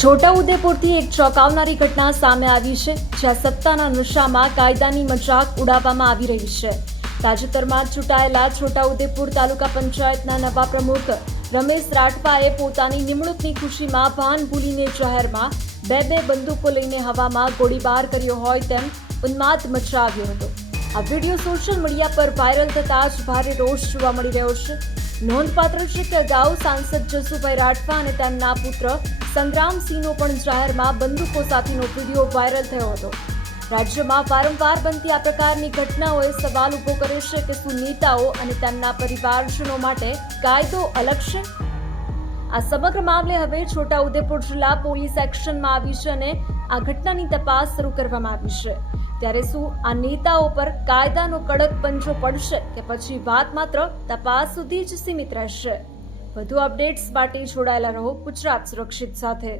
છોટાઉદેપુરથી એક ચોંકાવનારી ઘટના સામે આવી છે, જ્યાં સત્તાના નશામાં કાયદાની મજાક ઉડાવવામાં આવી રહી છે। તાજેતરમાં ચૂંટાયેલા છોટાઉદેપુર તાલુકા પંચાયતના નવા પ્રમુખ રમેશ રાઠવાએ પોતાની નિમણૂકની ખુશીમાં ભાન ભૂલીને જાહેરમાં બે બંદૂકો લઈને હવામાં ગોળીબાર કર્યો હોય તેમ ઉન્માદ મચાવ્યો હતો। આ વિડીયો સોશિયલ મીડિયા પર વાયરલ થતાં જ ભારે રોષ જોવા મળી રહ્યો છે। નોંધપાત્ર છે કે અગાઉ સાંસદ જસુભાઈ રાઠવા અને તેમના પુત્ર સંગ્રામસિંહનો પણ જાહેરમાં બંદૂકો સાથેનો વિડીયો વાયરલ થયો હતો। રાજ્યમાં વારંવાર બનતી આ પ્રકારની ઘટનાઓએ સવાલ ઉભો કર્યો છે કે શું નેતાઓ અને તેમના પરિવારજનો માટે કાયદો અલગ છે? આ સમગ્ર મામલે હવે છોટાઉદેપુર જિલ્લા પોલીસ એક્શનમાં આવી છે અને આ ઘટનાની તપાસ શરૂ કરવામાં આવી છે। ત્યારે શું આ નેતાઓ પર કાયદાનો કડક પંજો પડશે કે પછી વાત માત્ર તપાસ સુધી જ સીમિત રહેશે? વધુ અપડેટ્સ માટે જોડાયેલા રહો ગુજરાત સુરક્ષિત સાથે।